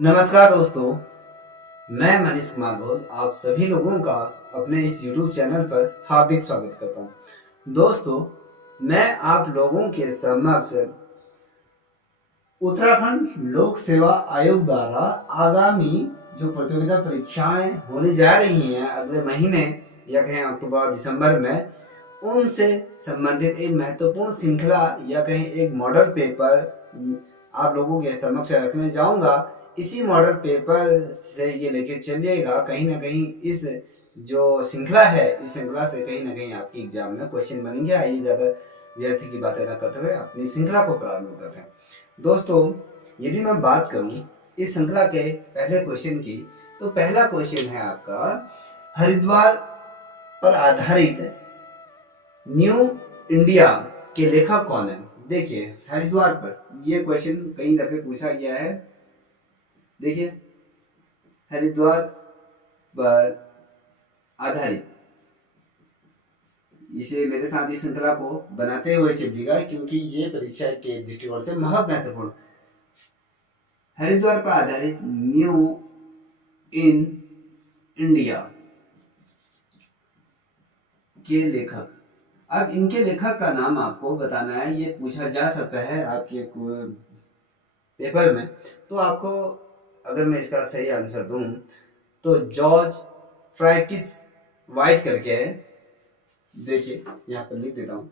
नमस्कार दोस्तों, मैं मनीष कुमार बोल आप सभी लोगों का अपने इस YouTube चैनल पर हार्दिक स्वागत करता हूं। दोस्तों, मैं आप लोगों के समक्ष उत्तराखंड लोक सेवा आयोग द्वारा आगामी जो प्रतियोगिता परीक्षाएं होने जा रही हैं अगले महीने या कहें अक्टूबर दिसंबर में, उनसे संबंधित एक महत्वपूर्ण श्रृंखला या कहें एक मॉडल पेपर आप लोगों के समक्ष रखने जाऊंगा। इसी मॉडल पेपर से ये लेके चलिएगा, कहीं ना कहीं इस जो श्रृंखला है, इस श्रृंखला से कहीं ना कहीं आपकी एग्जाम में क्वेश्चन बनेंगे। आइए ज़्यादा व्यर्थ की बातें न करते हुए अपनी श्रृंखला को प्रारंभ करते हैं। दोस्तों, यदि मैं बात करूं इस श्रृंखला के पहले क्वेश्चन की, तो पहला क्वेश्चन है आपका हरिद्वार पर आधारित न्यू इंडिया के लेखक कौन है। देखिए, हरिद्वार पर यह क्वेश्चन कई दफे पूछा गया है। देखिए, हरिद्वार पर आधारित, इसे मेरे साथ इस श्रृंखला को बनाते हुए चलिएगा क्योंकि ये परीक्षा के दृष्टिकोण से बहुत महत्वपूर्ण। हरिद्वार पर आधारित न्यू इन इंडिया के लेखक, अब इनके लेखक का नाम आपको बताना है। ये पूछा जा सकता है आपके पेपर में, तो आपको अगर मैं इसका सही आंसर दूं तो जॉर्ज फ्रैंकिस वाइट करके है। देखिए, यहां पर लिख देता हूं,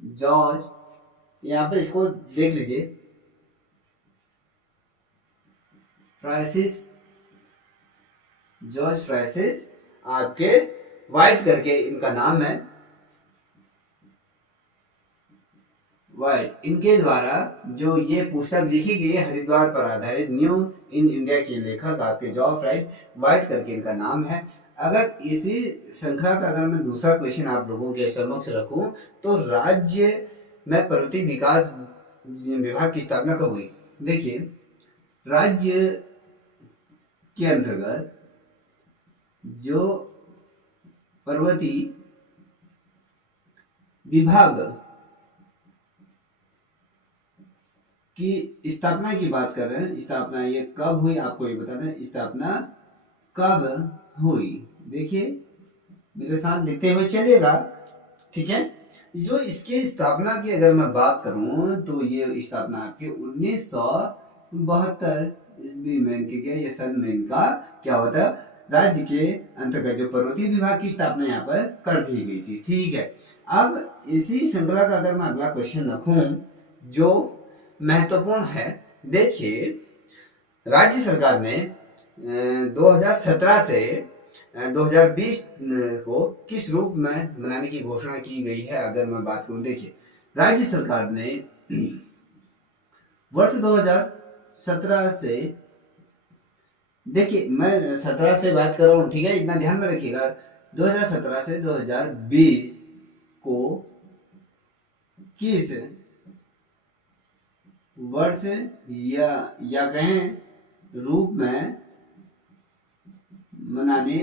जॉर्ज, यहां पर इसको देख लीजिए, फ्रांसिस, जॉर्ज फ्रांसिस आपके वाइट करके इनका नाम है, वाइट। इनके द्वारा जो ये पुस्तक लिखी गई है हरिद्वार पर आधारित न्यू इन इंडिया के लेखक आपके जॉर्ज वाइट करके इनका नाम है। अगर इसी श्रृंखला का अगर मैं दूसरा क्वेश्चन आप लोगों के समक्ष रखूं तो राज्य में पर्वतीय विकास विभाग की स्थापना कब हुई। देखिए, राज्य के अंतर्गत जो पर्वतीय विभाग की स्थापना की बात कर रहे हैं, स्थापना ये कब हुई आपको ये बताना है, स्थापना कब हुई। देखिए, मेरे साथ लिखते हुए चलिएगा, ठीक है। जो इसके स्थापना की अगर मैं बात करूं तो ये स्थापना आपके 1972 ईस्वी में ये सन में इनका क्या होता है, राज्य के अंतर्गत जो पर्वतीय विभाग की स्थापना यहाँ पर कर दी गई थी, ठीक है। अब इसी श्रृंखला का अगर मैं अगला क्वेश्चन रखूं जो महत्वपूर्ण है, देखिए, राज्य सरकार ने 2017 से 2020 को किस रूप में मनाने की घोषणा की गई है। अगर मैं बात करूं, देखिए, राज्य सरकार ने वर्ष 2017 से, देखिए मैं 17 से बात कर रहा हूं, ठीक है, इतना ध्यान में रखिएगा। 2017 से 2020 को किस वर्ष या कहें रूप में मनाने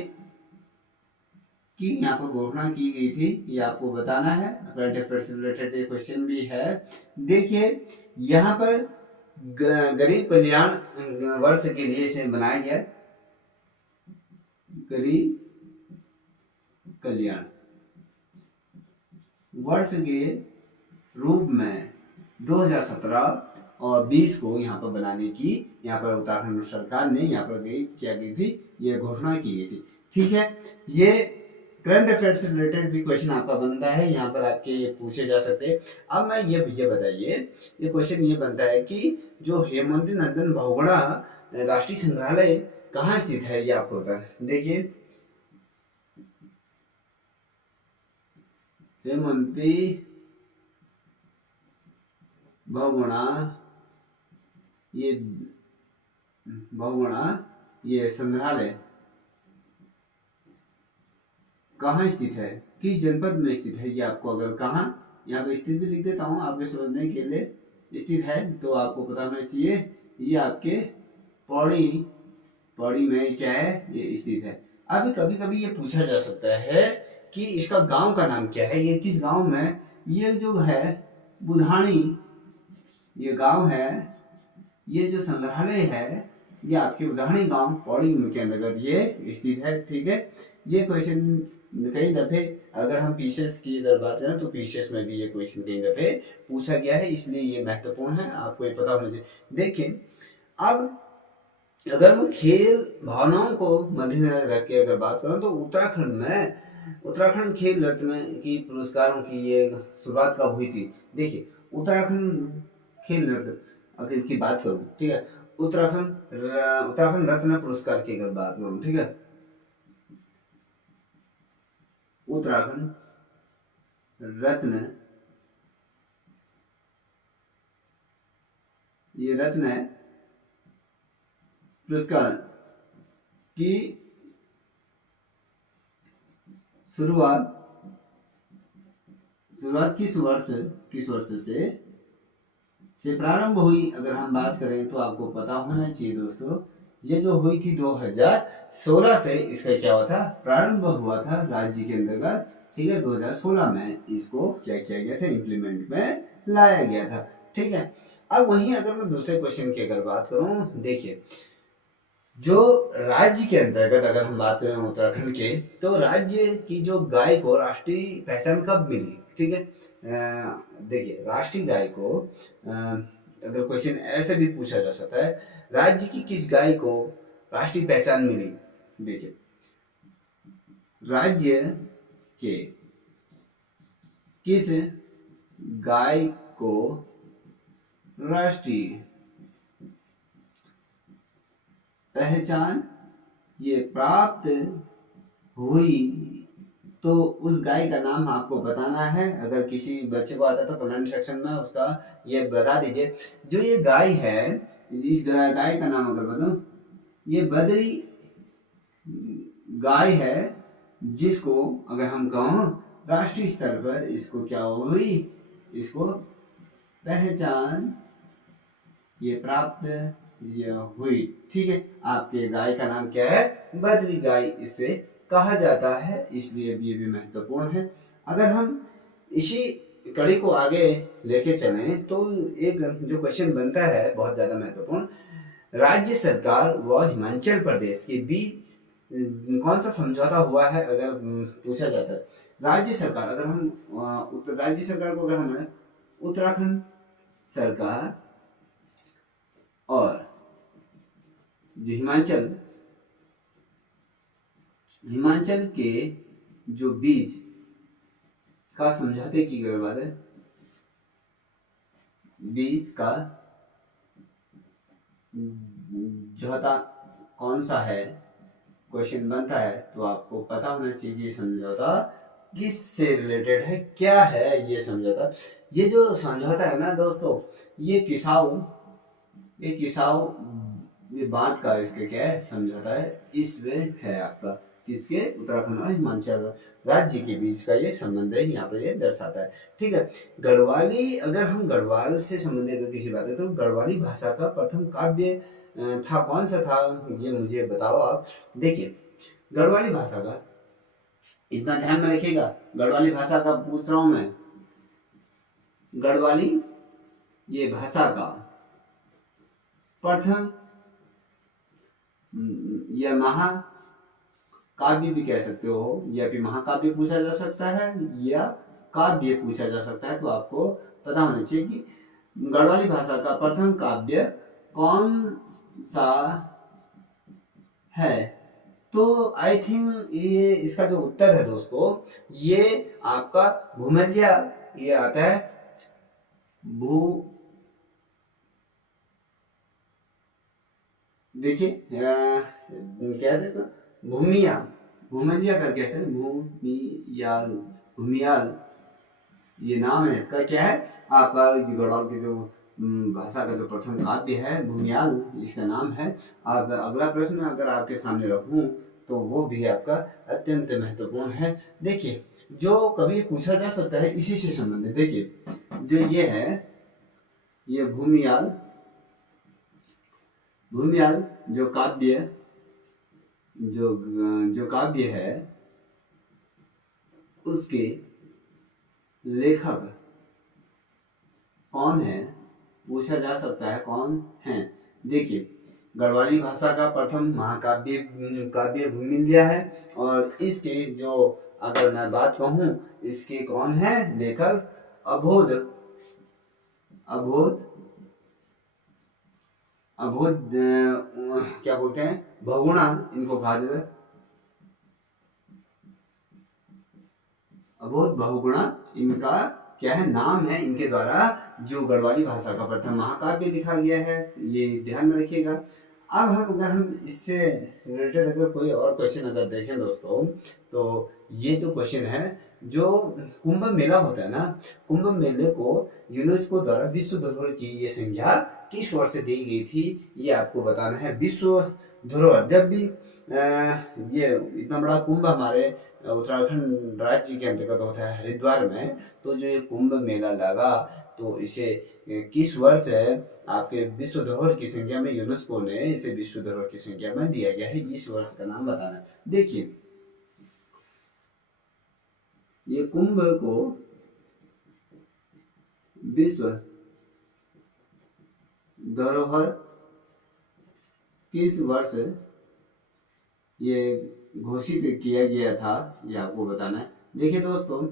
की यहाँ पर घोषणा की गई थी, ये आपको बताना है। करंट अफेयर से रिलेटेड क्वेश्चन भी है। देखिए, यहाँ पर गरीब कल्याण वर्ष के लिए इसे बनाया गया, गरीब कल्याण वर्ष के रूप में 2017 और 20 को यहाँ पर बनाने की, यहाँ पर उत्तराखंड सरकार ने यहाँ पर क्या की थी, ये घोषणा की गई थी, ठीक है। ये करंट अफेयर से रिलेटेड भी क्वेश्चन आपका बनता है, यहाँ पर आपके ये पूछे जा सकते हैं। अब मैं ये बताइए, ये क्वेश्चन ये बनता है कि जो हेमवती नंदन बहुगुणा राष्ट्रीय संग्रहालय कहाँ स्थित है, ये आपको होता है। देखिए, हेमवती बहुगुणा ये संग्रहालय कहाँ स्थित है, किस जनपद में स्थित है, ये आपको अगर कहाँ, यहाँ पे स्थित भी लिख देता हूँ आपके समझने के लिए, स्थित है तो आपको पता होना चाहिए, ये आपके पौड़ी में क्या है, ये स्थित है। अब कभी कभी ये पूछा जा सकता है कि इसका गांव का नाम क्या है, ये किस गांव में, ये जो है बुधानी ये गांव है, ये जो संग्रहालय है ये आपके उदाहरणी गांव पौड़ी के अंतर्गत ये स्थित है। ठीक है, ये क्वेश्चन कई दफे अगर हम पीसीएस की अगर बात करें तो पीसीएस में भी ये क्वेश्चन कई दफे पूछा गया है, इसलिए ये महत्वपूर्ण है, आपको ये पता होना चाहिए। देखिए अब अगर मैं खेल भावनाओं को मद्देनजर रख के अगर बात करूं तो उत्तराखंड खेल रत्न की पुरस्कारों की ये शुरुआत कब हुई थी। देखिए उत्तराखंड खेल रत्न अगर की बात करूं, ठीक है, उत्तराखंड रत्न पुरस्कार की अगर बात करूं, ठीक है, उत्तराखंड रत्न, ये रत्न है पुरस्कार की शुरुआत किस वर्ष से प्रारंभ हुई अगर हम बात करें तो आपको पता होना चाहिए दोस्तों, ये जो हुई थी 2016 से इसका क्या हुआ था, प्रारंभ हुआ था राज्य के अंतर्गत। ठीक है, 2016 में इसको क्या किया गया था, इम्प्लीमेंट में लाया गया था। ठीक है, अब वहीं अगर मैं दूसरे क्वेश्चन की अगर बात करूं, देखिए जो राज्य के अंतर्गत अगर हम बात करें उत्तराखंड के, तो राज्य की जो गाय को राष्ट्रीय पहचान कब मिली। ठीक है, देखिए राष्ट्रीय गाय को अगर क्वेश्चन ऐसे भी पूछा जा सकता है, राज्य की किस गाय को राष्ट्रीय पहचान मिली। देखिए राज्य के किस गाय को राष्ट्रीय पहचान ये प्राप्त हुई, तो उस गाय का नाम आपको बताना है। अगर किसी बच्चे को आता तो कमेंट सेक्शन में उसका ये बता दीजिए। जो ये गाय है, इस गाय का नाम अगर बताऊं, ये बद्री गाय है, जिसको अगर हम कहों राष्ट्रीय स्तर पर इसको क्या हुई, इसको पहचान ये प्राप्त ये हुई। ठीक है, आपके गाय का नाम क्या है, बद्री गाय इसे कहा जाता है, इसलिए ये भी महत्वपूर्ण है। अगर हम इसी कड़ी को आगे लेके चलें तो एक जो क्वेश्चन बनता है बहुत ज्यादा महत्वपूर्ण, राज्य सरकार व हिमाचल प्रदेश के बीच कौन सा समझौता हुआ है अगर पूछा जाता है। राज्य सरकार अगर हम राज्य सरकार को अगर हम उत्तराखंड सरकार और जो हिमाचल के जो बीच का समझौते की अगर बात है, बीच का समझौता कौन सा है, क्वेश्चन बनता है तो आपको पता होना चाहिए समझौता किस से रिलेटेड है, क्या है ये समझौता। ये जो समझौता है ना दोस्तों, ये किसाऊ ये बात का इसके क्या है समझौता है, इसमें है आपका किसके, उत्तराखंड और हिमाचल राज्य के बीच का ये संबंध है, यहाँ पर ये दर्शाता है। ठीक है, गढ़वाली अगर हम गढ़वाल से संबंधित अगर किसी बात है तो गढ़वाली भाषा का प्रथम काव्य था, कौन सा था ये मुझे बताओ आप। देखिए गढ़वाली भाषा का इतना ध्यान में रखिएगा, गढ़वाली भाषा का पूछ रहा हूं मैं, गढ़वाली ये भाषा का प्रथम या महाकाव्य भी कह सकते हो, या फिर महाकाव्य पूछा जा सकता है या काव्य पूछा जा सकता है, तो आपको पता होना चाहिए कि गढ़वाली भाषा का प्रथम काव्य कौन सा है। तो आई थिंक ये इसका जो उत्तर है दोस्तों, ये आपका भूमध्य, ये आता है देखिए क्या है इसका, भूमिया करके ऐसे भूमियाल ये नाम है इसका, क्या है आपका गढ़वाल के जो भाषा का जो प्रथम काव्य है भूमियाल इसका नाम है। अब अगला प्रश्न अगर आपके सामने रखूं तो वो भी आपका अत्यंत महत्वपूर्ण है। देखिए जो कभी पूछा जा सकता है इसी से संबंधित, देखिए जो ये है ये भूमियाल जो काव्य है उसके लेखक कौन है, पूछा जा सकता है कौन है। देखिए, गढ़वाली भाषा का प्रथम महाकाव्य काव्य भूमिलिया है, और इसके जो अगर मैं बात कहूँ, इसके कौन है लेखक, अबोध अबोध अबोध क्या बोलते हैं, बहुगुणा इनको कहा जाता है, अबोध बहुगुणा इनका क्या है, नाम है। इनके द्वारा जो गढ़वाली भाषा का प्रथम महाकाव्य लिखा गया है, ये ध्यान में रखिएगा। अब हम इससे रिलेटेड अगर कोई और क्वेश्चन अगर देखें दोस्तों, तो ये जो क्वेश्चन है, जो कुंभ मेला होता है ना, कुंभ मेले को यूनेस्को द्वारा विश्व धरोहर की ये संज्ञा किस वर्ष से दी गई थी, ये आपको बताना है। विश्व धरोहर, जब भी ये इतना बड़ा कुंभ हमारे उत्तराखंड राज्य के अंतर्गत होता है हरिद्वार में, तो जो ये कुंभ मेला लगा, तो इसे किस वर्ष है आपके विश्व धरोहर की संख्या में यूनेस्को ने इसे विश्व धरोहर की संख्या में दिया गया है, इस वर्ष का नाम बताना। देखिए, ये कुंभ को विश्व धरोहर किस वर्ष ये घोषित किया गया था, ये आपको बताना है। देखिए दोस्तों,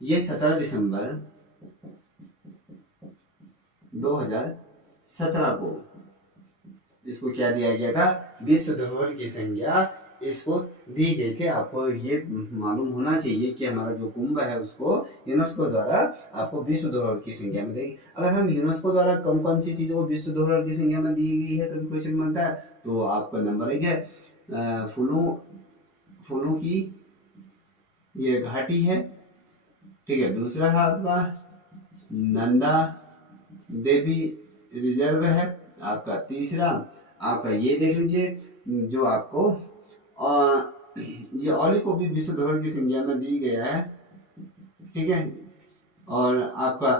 ये 17 दिसंबर 2017 को इसको क्या दिया गया था, विश्व धरोहर की संज्ञा इसको दी गई थी। आपको ये मालूम होना चाहिए कि हमारा जो कुंभ है उसको यूनेस्को द्वारा आपको विश्व धरोहर की संज्ञा में देगी। अगर हम यूनेस्को द्वारा कौन कौन सी चीजों को विश्व धरोहर की संज्ञा में दी गई है, तो क्वेश्चन बनता है। तो आपका नंबर 1 है फूलों की ये घाटी है, ठीक है। दूसरा है आपका नंदा देवी रिजर्व है आपका। तीसरा आपका ये देख लीजिए, जो आपको ये ओली को भी विश्व धरोहर की संज्ञा में दी गया है, ठीक है। और आपका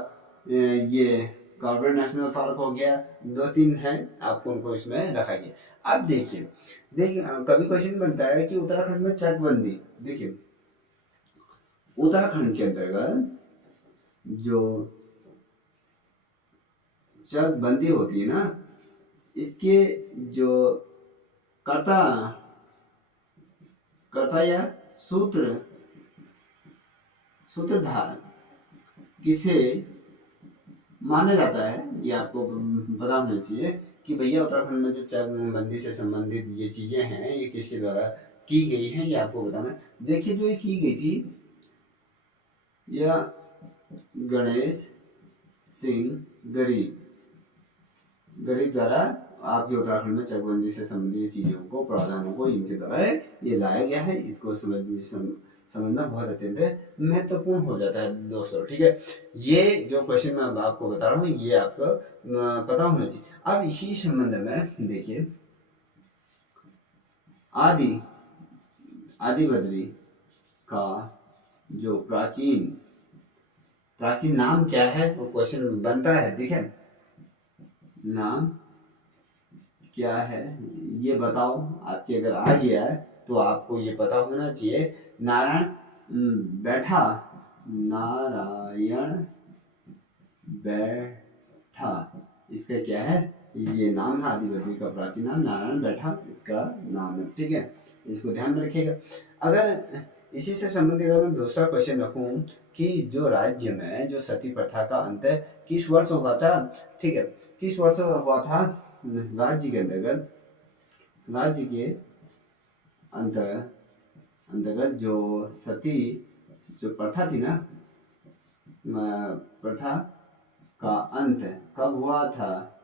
ये कॉर्बेट नेशनल पार्क हो गया, 2-3 है, आपको उनको इसमें रखा गया। अब देखिए कभी क्वेश्चन बनता है कि उत्तराखंड में चकबंदी, देखिए उत्तराखंड के अंतर्गत जो चकबंदी होती है ना, इसके जो कर्ता या सूत्रधार किसे माना जाता है, ये आपको पता होना चाहिए कि भैया उत्तराखंड में जो चकबंदी से संबंधित ये चीजें हैं, ये किसके द्वारा की गई हैं, ये आपको बताना। देखिए, जो ये की गई थी, यह गणेश सिंह गरीब द्वारा आपके उत्तराखंड में चकबंदी से संबंधित चीजों को, प्रावधानों को इनके द्वारा ये लाया गया है। इसको समझना बहुत अत्यंत महत्वपूर्ण हो जाता है दोस्तों, ठीक है। ये जो क्वेश्चन मैं आपको बता रहा हूँ, ये आपको पता होना चाहिए। अब इसी संबंध में देखिए, आदि बद्री का जो प्राचीन नाम क्या है, वो क्वेश्चन बनता है, ठीक है। नाम क्या है ये बताओ, आपके अगर आ गया है तो आपको ये पता होना चाहिए। नारायण बैठा इसका क्या है, ये नाम है। आदिवासी का प्राचीन नाम नारायण बैठा इसका नाम है, ठीक है। इसको ध्यान में रखिएगा। अगर इसी से संबंधित अगर मैं दूसरा क्वेश्चन रखूं कि जो राज्य में जो सती प्रथा का अंत किस वर्ष हुआ था, ठीक है, किस वर्ष हुआ था राज्य के अंतर्गत जो सती जो प्रथा थी ना, प्रथा का अंत कब हुआ था,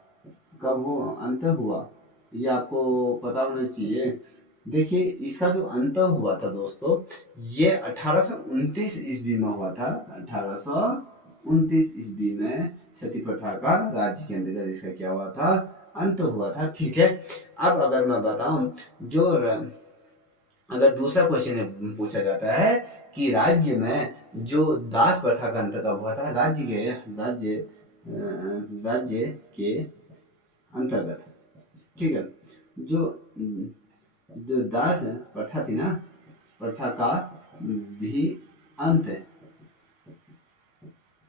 कब वो अंत हुआ, ये आपको पता होना चाहिए। देखिए, इसका जो अंत हुआ था दोस्तों, ये 1829 ईस्वी में हुआ था। 1829 ईस्वी में सती प्रथा का राज्य के अंतर्गत इसका क्या हुआ था, अंत हुआ था, ठीक है। अब अगर मैं बताऊं, जो अगर दूसरा क्वेश्चन पूछा जाता है कि राज्य में जो दास प्रथा का अंत कब हुआ था, राज्य के अंतर्गत, ठीक है। जो दास प्रथा थी ना, प्रथा का भी अंत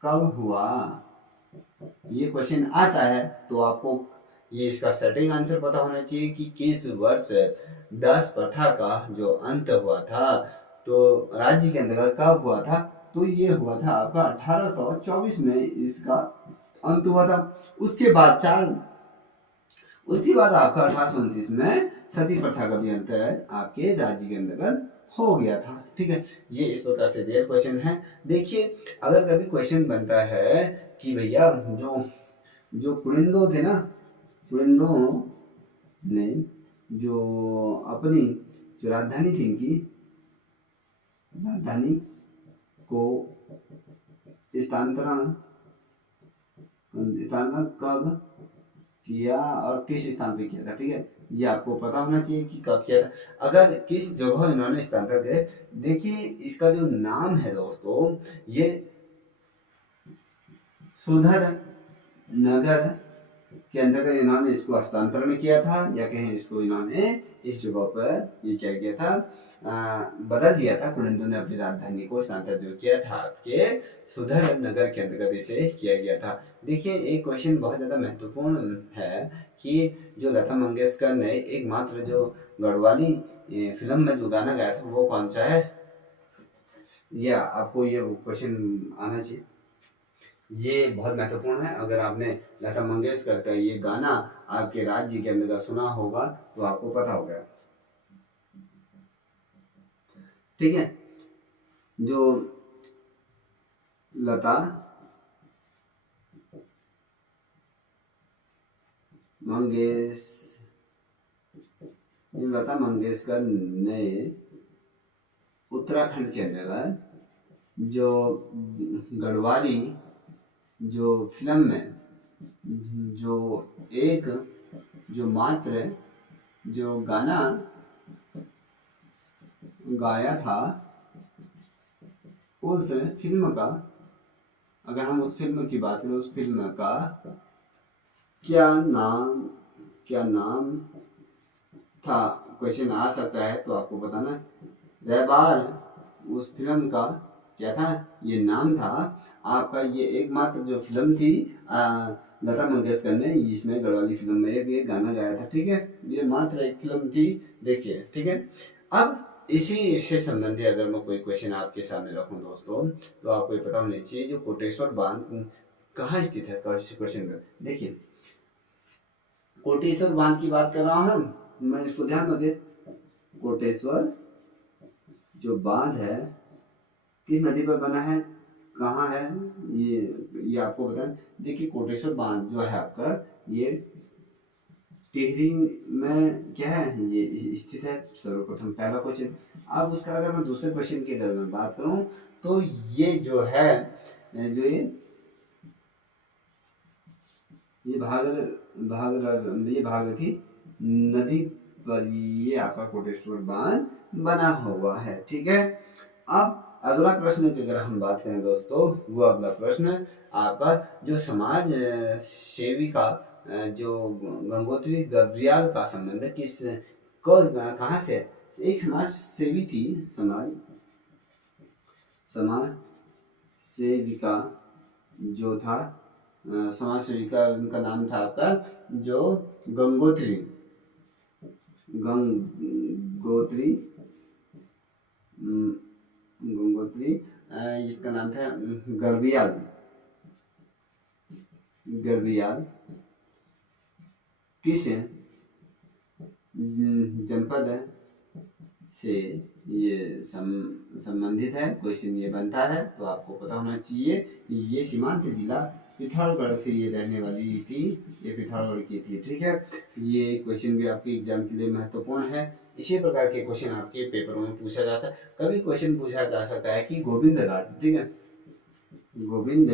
कब हुआ, ये क्वेश्चन आता है तो आपको ये इसका सटीक आंसर पता होना चाहिए कि किस वर्ष दास प्रथा का जो अंत हुआ था, तो राज्य के अंतर्गत कब हुआ था, तो ये हुआ था आपका 1824 में इसका अंत हुआ था। उसके बाद आपका 1829 में सती प्रथा का भी अंत है आपके राज्य के अंतर्गत हो गया था। ठीक है, ये इस प्रकार से दिया क्वेश्चन है। देखिए अगर कभी क्वेश्चन बनता है कि भैया जो जो कुलिंदो थे ना, कुलिंदो ने जो अपनी जो राजधानी थी, इनकी राजधानी को स्थानांतरण स्थानांतरण कब किया और किस स्थान पे किया था। ठीक है, ये आपको पता होना चाहिए कि कब किया था, अगर किस जगह इन्होंने स्थानांतरण किया। देखिए इसका जो नाम है दोस्तों, ये सुधर नगर के अंतर्गत इन्होंने इसको हस्तांतरण किया था, या कहें इसको इन्होंने इस जगह पर ये क्या किया था, बदल दिया था। कुलिंदो ने अपनी राजधानी को स्थानांतरित जो किया था आपके सुधर नगर के अंतर्गत इसे किया गया था। देखिए एक क्वेश्चन बहुत ज्यादा महत्वपूर्ण है कि जो लता मंगेशकर ने एकमात्र जो गढ़वाली फिल्म में जो गाना गाया था वो कौन सा है, या आपको ये क्वेश्चन आना चाहिए। ये बहुत महत्वपूर्ण है, अगर आपने लता मंगेशकर का ये गाना आपके राज्य के अंदर सुना होगा तो आपको पता होगा। ठीक है, जो लता मंगेशकर ने उत्तराखंड के अंदर जो गढ़वाली जो फिल्म में जो एक जो मात्र जो गाना गाया था, उस फिल्म का, अगर हम उस फिल्म की बात करें, उस फिल्म का क्या नाम था, क्वेश्चन आ सकता है तो आपको बताना। रहबार उस फिल्म का क्या था, ये नाम था आपका। ये एकमात्र जो फिल्म थी लता मंगेशकर ने इसमें गढ़वाली फिल्म में एक गाना गाया था। ठीक है, ये मात्र एक फिल्म थी, देखिए। ठीक है, अब इसी से संबंधित अगर मैं कोई क्वेश्चन आपके सामने रखूं दोस्तों, तो आपको ये पता होना चाहिए जो कोटेश्वर बांध कहाँ स्थित है। क्वेश्चन का देखिए, कोटेश्वर बांध की बात कर रहा हूं मैं, इसको ध्यान रखिए। कोटेश्वर जो बांध है किस नदी पर बना है, कहाँ है, ये आपको बताएं। देखिए कोटेश्वर बांध जो है आपका, ये टिहरी में क्या है, ये स्थित है, सर्वप्रथम पहला क्वेश्चन। अब उसका अगर मैं दूसरे क्वेश्चन की अगर मैं बात करूं, तो ये जो है जो ये भागीरथी नदी पर ये आपका कोटेश्वर बांध बना हुआ है। ठीक है, अब अगला प्रश्न की अगर हम बात करें दोस्तों, वो अगला प्रश्न आपका जो समाज सेविका जो गंगोत्री गब्रियाल का संबंध किस कहाँ से, एक समाज सेवी थी, समाज सेविका जो था, समाज सेविका उनका नाम था आपका जो गंगोत्री इसका नाम था गर्बियाल किस जनपद से ये संबंधित है, क्वेश्चन ये बनता है तो आपको पता होना चाहिए। ये सीमांत जिला पिथौरागढ़ से ये रहने वाली थी, ये पिथौरागढ़ की थी। ठीक है, ये क्वेश्चन भी आपके एग्जाम के लिए महत्वपूर्ण है। इसी प्रकार के क्वेश्चन आपके पेपर में पूछा जाता है। कभी क्वेश्चन पूछा जा सकता है कि गोविंद घाट, ठीक है, गोविंद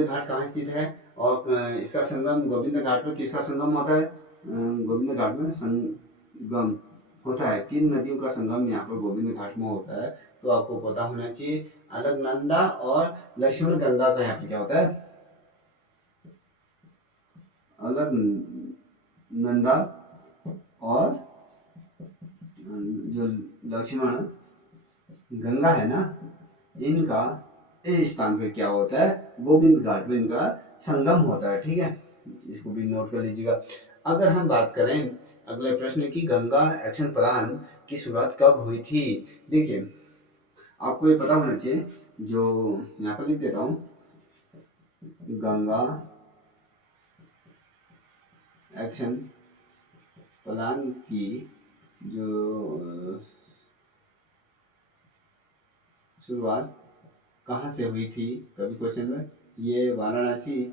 घाट कहाँ स्थित है, और इसका संगम गोविंद घाट में किसका संगम होता है, गोविंद घाट में संगम होता है, किन नदियों का संगम यहाँ पर गोविंद घाट में होता है, तो आपको पता होना चाहिए। अलकनंदा और लक्ष्मण गंगा का यहाँ पे क्या होता है, अलकनंदा और जो लक्ष्मण गंगा है ना, इनका इस स्थान पे क्या होता है, गोविंद घाट में इनका संगम होता है। ठीक है, इसको भी नोट कर लीजिएगा। अगर हम बात करें अगले प्रश्न की, गंगा एक्शन प्लान की शुरुआत कब हुई थी। देखिए आपको ये पता होना चाहिए, जो यहाँ पर लिख देता हूँ, गंगा एक्शन प्लान की जो शुरुआत कहाँ से हुई थी, कभी क्वेश्चन में, ये वाराणसी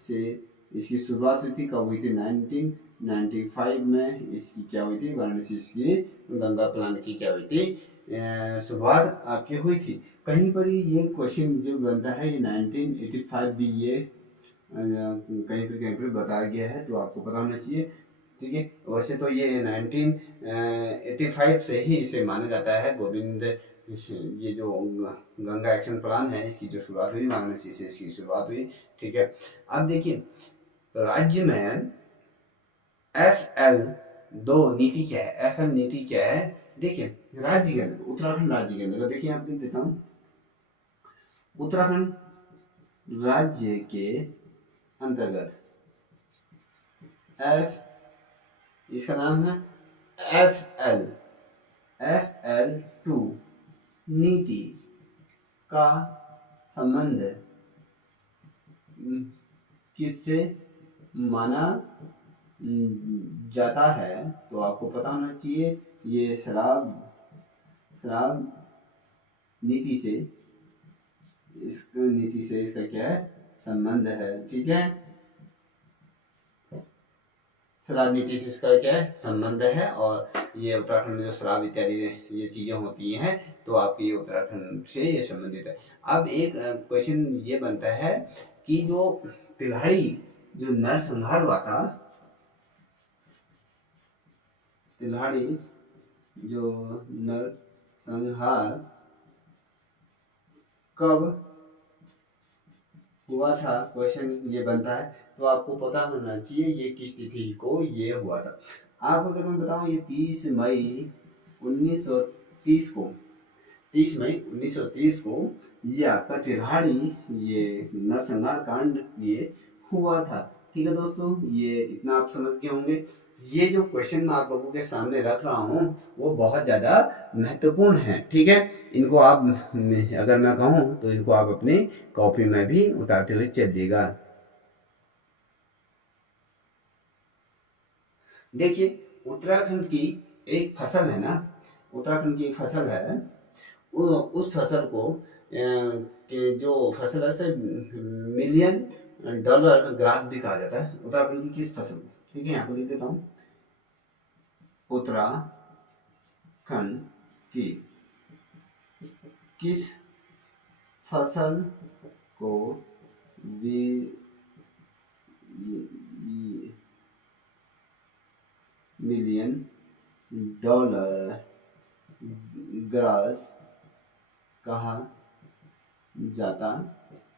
से इसकी शुरुआत हुई थी। कब हुई थी, 1995 में इसकी क्या हुई थी, वाराणसी की गंगा प्लान की क्या हुई थी, शुरुआत आपकी हुई थी। कहीं पर ये क्वेश्चन जो बनता है, ये 1985 भी ये कहीं पर बताया गया है, तो आपको पता होना चाहिए। ठीक है, वैसे तो ये 1985 से ही इसे माना जाता है, गोविंद ये जो गंगा एक्शन प्लान है इसकी जो शुरुआत हुई वाराणसी से इसकी शुरुआत हुई। ठीक है, अब देखिए राज्य में FL2 नीति क्या है, FL नीति क्या है। देखिए राज्य के अंदर, उत्तराखंड राज्य के अंदर, देखिए आप लिख देता हूँ, उत्तराखंड राज्य के अंतर्गत इसका नाम है FL2 नीति का संबंध किससे माना जाता है, तो आपको पता होना चाहिए, ये शराब नीति से इसका क्या है, संबंध है। ठीक है, शराब नीति से इसका क्या है, संबंध है, और ये उत्तराखंड में जो शराब इत्यादि ये चीजें होती हैं, तो आपकी ये उत्तराखंड से ये संबंधित है। अब एक क्वेश्चन ये बनता है कि जो तिल्हाड़ी जो नरसंहार हुआ था, तिल्हाड़ी जो नरसंहार कब हुआ था, क्वेश्चन ये बनता है, तो आपको पता होना चाहिए ये किस तिथि को ये हुआ था। आपको अगर मैं बताऊं, ये 30 मई 1930 को, 30 मई 1930 को ये आपका तिल्हाड़ी ये नरसंहार कांड ये हुआ था। ठीक है दोस्तों, ये इतना आप समझ गए होंगे। ये जो क्वेश्चन मैं आप लोगों के सामने रख रहा हूँ वो बहुत ज़्यादा महत्वपूर्ण है। ठीक है, इनको आप, अगर मैं कहूँ तो इनको आप अपनी कॉपी में भी उतारते हुए चलिएगा। देखिए उत्तराखंड की एक फसल है ना, उत्तराखंड की एक फसल है, उस फसल को कि जो फसल है से $1,000,000 ग्रास भी कहा जाता है। उत्तराखंड की किस फसल को, ठीक है, यहाँ पर लिख देता हूँ, उत्तराखंड की किस फसल को $1,000,000 ग्रास कहा जाता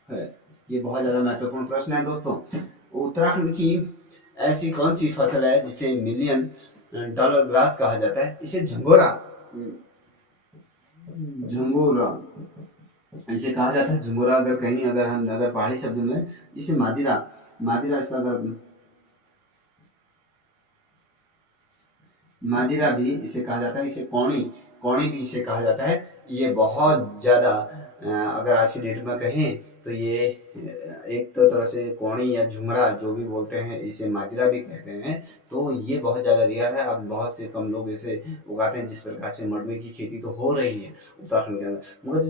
है। ये बहुत ज्यादा महत्वपूर्ण प्रश्न है दोस्तों। उत्तराखंड की ऐसी कौन सी फसल है जिसे $1,000,000 ग्रास कहा जाता है? इसे झंगोरा इसे कहा जाता है, झंगोरा। अगर कहीं अगर पहाड़ी शब्द में इसे मादिरा इसका अगर मादिरा भी इसे कहा जाता है, इसे कौड़ी भी इसे कहा जाता है। ये बहुत ज़्यादा अगर आज की डेट में कहें तो ये एक तो तरह से कौड़ी या झुमरा जो भी बोलते हैं, इसे मादिरा भी कहते हैं। तो ये बहुत ज़्यादा रेयर है, अब बहुत से कम लोग इसे उगाते हैं। जिस प्रकार से मड़ुए की खेती तो हो रही है उत्तराखंड के अंदर, मगर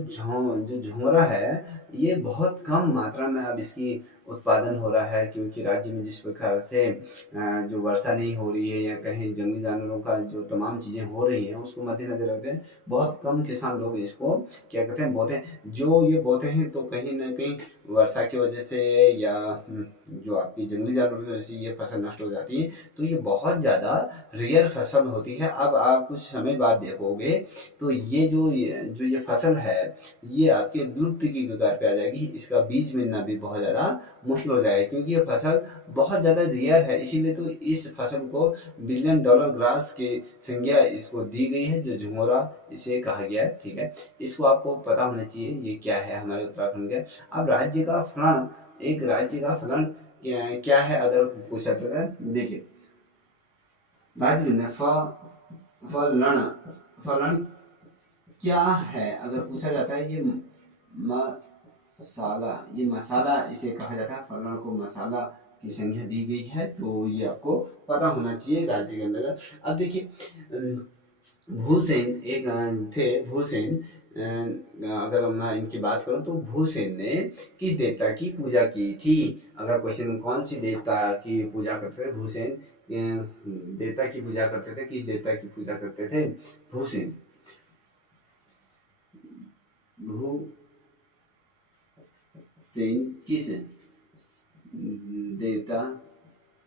जो झुमरा है ये बहुत कम मात्रा में अब इसकी उत्पादन हो रहा है, क्योंकि राज्य में जिस प्रकार से जो वर्षा नहीं हो रही है या कहीं जंगली जानवरों का जो तमाम चीज़ें हो रही हैं उसको मद्देनजर रखते हैं बहुत कम किसान लोग इसको क्या कहते हैं, बोते हैं। जो ये बोते हैं तो कहीं ना कहीं होती, वर्षा की वजह से या जो आपकी जंगली जानवरों की वजह से ये फसल नष्ट हो जाती है, तो ये बहुत ज़्यादा रेयर फसल होती है। अब आप कुछ समय बाद देखोगे तो ये फसल है, ये आपके विलुप्ति की कगार पे आ जाएगी। इसका बीज मिलना भी बहुत ज़्यादा मुश्किल हो जाएगा, क्योंकि ये फसल बहुत ज़्यादा रेयर है। इसीलिए तो इस फसल को बिलियन डॉलर ग्रास के संज्ञा इसको दी गई है, जो झुमोरा इसे कहा गया है। ठीक है, इसको आपको पता होना चाहिए ये क्या है हमारे उत्तराखंड का। अब राज्य का फलन, एक राज्य का फलन क्या है अगर पूछा जाता है, देखिए राज्य में फलन, फलन क्या है अगर पूछा जाता है, ये मसाला, ये मसाला इसे कहा जाता है। फलन को मसाला की संज्ञा दी गई है, तो ये आपको पता होना चाहिए राज्य के अंदर। अब देखिए भूसेन एक थे, भूसेन अगर मैं इनकी बात करूं तो भूसेन ने किस देवता की पूजा की थी? अगर क्वेश्चन कौन सी देवता की पूजा करते थे भूसेन, देवता की पूजा करते थे, किस देवता की पूजा करते थे भूसेन? भूसेन किस देवता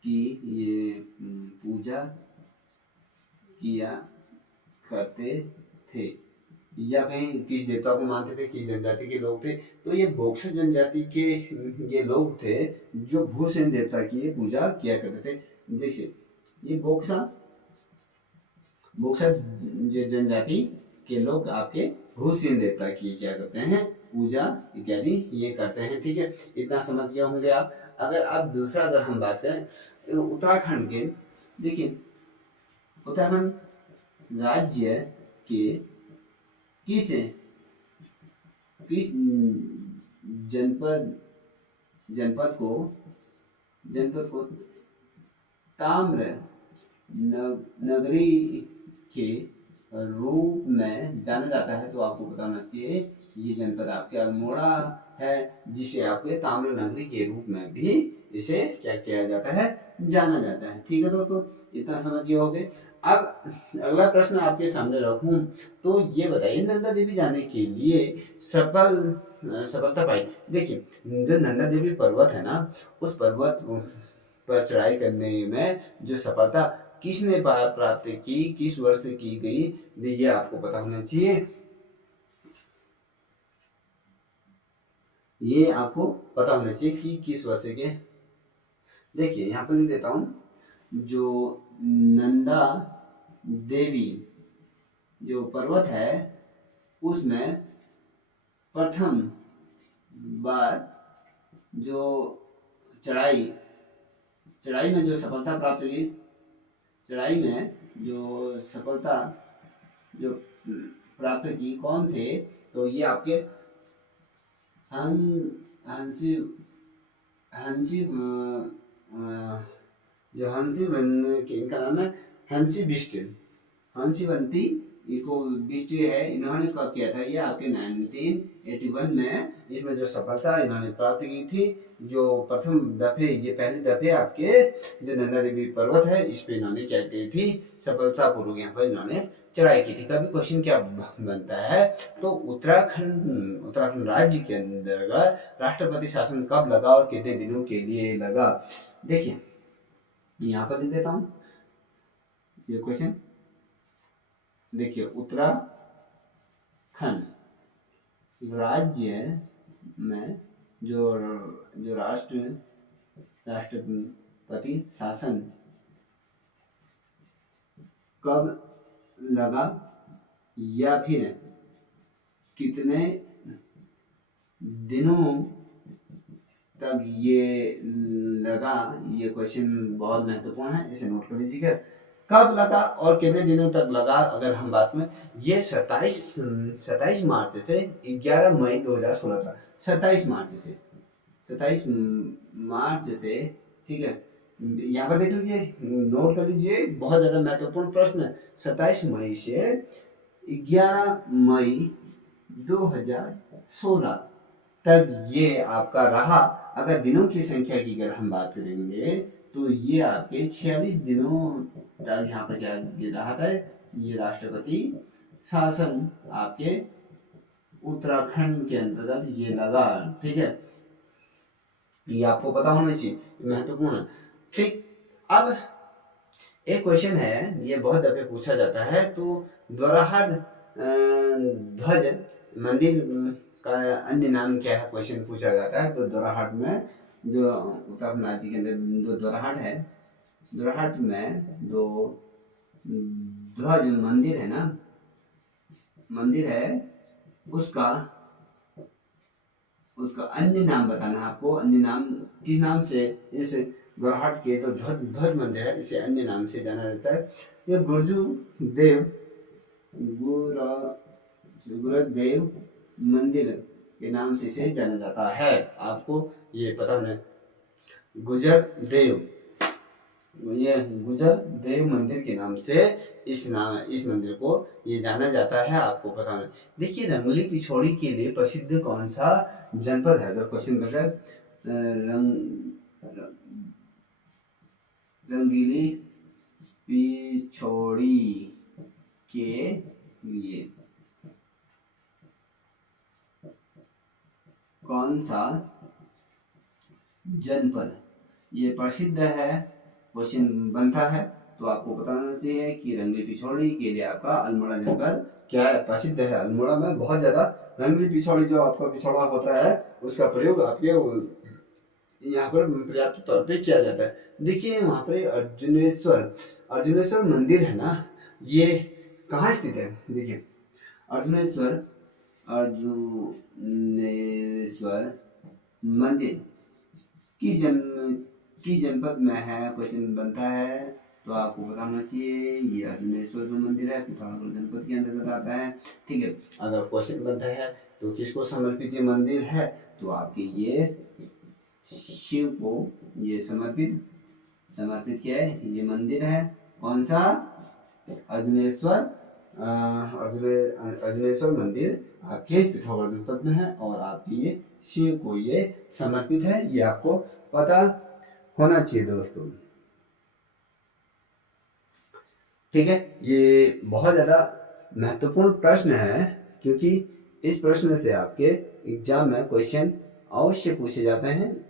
की ये पूजा किया करते थे, या कहीं किस देवता को मानते थे, किस जनजाति के लोग थे? तो ये बोक्सर जनजाति के ये लोग थे जो भूसेन देवता की ये पूजा किया करते थे। देखिए ये बोक्सर जनजाति के लोग आपके भूसेन देवता की क्या करते हैं, पूजा इत्यादि ये करते हैं। ठीक है, इतना समझ गए होंगे आप। अगर अब दूसरा अगर हम बात करें उत्तराखंड के, देखिए उत्तराखंड राज्य के किस जनपद को ताम्र नगरी के रूप में जाना जाता है? तो आपको बताना चाहिए ये जनपद आपके अल्मोड़ा है, जिसे आपके ताम्र नगरी के रूप में भी इसे क्या किया जाता है, जाना जाता है। ठीक है दोस्तों, इतना समझिए हो गए। अब अगला प्रश्न आपके सामने रखूं तो ये बताइए, नंदा देवी जाने के लिए सफलता पाई। देखिए जो नंदा देवी पर्वत है ना, उस पर्वत पर चढ़ाई करने में जो सफलता किसने प्राप्त की, किस वर्ष की गई, ये आपको पता होना चाहिए। ये आपको पता होना चाहिए कि किस वर्ष के। देखिए यहाँ पर लिख देता हूं, जो नंदा देवी जो पर्वत है उसमें प्रथम बार जो चढ़ाई में जो सफलता प्राप्त की, चढ़ाई में जो सफलता जो प्राप्त की कौन थे? तो ये आपके हंसी जो इनका नाम है हंसीवंती इको बिष्ट है। इन्होंने कब किया था? ये आपके 1981 में इसमें जो सफलता इन्होंने प्राप्त की थी, जो प्रथम दफे, ये पहली दफे आपके जो नंदा देवी पर्वत है इस पे इन्होंने क्या की थी, सफलता पूर्वक यहाँ पर इन्होंने चढ़ाई की थी। कभी क्वेश्चन क्या बनता है, तो उत्तराखंड राज्य के अंदर राष्ट्रपति शासन कब लगा और कितने दिनों के लिए लगा? देखिए यहाँ पर लिख देता हूँ ये क्वेश्चन। देखिए उत्तराखंड राज्य में जो राष्ट्रपति शासन कब लगा या फिर कितने दिनों तक ये लगा, ये क्वेश्चन बहुत महत्वपूर्ण है, इसे नोट कर लीजिएगा। कब लगा और कितने दिनों तक लगा? अगर हम बात में, ये 27 मार्च से 11 मई 2016 था। 27 मार्च से, ठीक है, यहाँ पर देख लीजिए, नोट कर लीजिए, बहुत ज्यादा महत्वपूर्ण प्रश्न है। 27 मई से 11 मई 2016 तक ये आपका रहा। अगर दिनों की संख्या की अगर हम बात करेंगे तो ये आपके 46 दिनों तक यहाँ पर क्या रहा था, ये राष्ट्रपति शासन आपके उत्तराखंड के अंतर्गत ये लगा। ठीक है, ये आपको पता होना चाहिए, महत्वपूर्ण। ठीक, अब एक क्वेश्चन है, ये बहुत दफे पूछा जाता है, तो द्वाराहाट ध्वज मंदिर का अन्य नाम क्या है, क्वेश्चन पूछा जाता है। तो द्वाराहाट में जो उत्तराखंड राज्य के अंदर जो द्वाराहाट है, द्वाराहाट में जो ध्वज मंदिर है ना, मंदिर है, उसका अन्य नाम बताना है आपको। अन्य नाम किस नाम से, इस द्वाराहाट के जो ध्वज मंदिर है, इसे अन्य नाम से जाना जाता है। ये गुरुदेव मंदिर के नाम से इसे जाना जाता है। आपको ये पता होना, गुजर देव मंदिर के नाम से इस मंदिर को ये जाना जाता है। आपको पता होना। देखिए, रंगली पिछोड़ी के लिए प्रसिद्ध कौन सा जनपद है, अगर क्वेश्चन बचा रंगीली पिछोड़ी के लिए कौन सा जनपद ये प्रसिद्ध है, क्वेश्चन बनता है, तो आपको बताना चाहिए कि रंगली पिछोड़ी के लिए आपका अल्मोड़ा जनपद क्या है, प्रसिद्ध है। अल्मोड़ा में बहुत ज्यादा रंगली पिछोड़ी, जो आपका पिछोड़ा होता है, उसका प्रयोग आपके यहाँ पर पर्याप्त तौर पे किया जाता है। देखिए, वहाँ पे अर्जुनेश्वर मंदिर है ना, ये कहाँ स्थित है? देखिए, अर्जुनेश्वर मंदिर किस जनपद में है, क्वेश्चन बनता है, तो आपको बताना चाहिए ये अर्जुनेश्वर जो मंदिर है पिथौरागढ़ जनपद के अंतर्गत आता है। ठीक है, अगर क्वेश्चन बनता है तो किसको समर्पित ये मंदिर है, तो आपके ये शिव को ये समर्पित क्या है, ये मंदिर है। कौन सा? अर्जुनेश्वर मंदिर आपके पिथौरागढ़ जनपद में है, और आपके ये शिव को ये समर्पित है। ये आपको पता होना चाहिए दोस्तों। ठीक है, ये बहुत ज्यादा महत्वपूर्ण प्रश्न है, क्योंकि इस प्रश्न से आपके एग्जाम में क्वेश्चन अवश्य पूछे जाते हैं।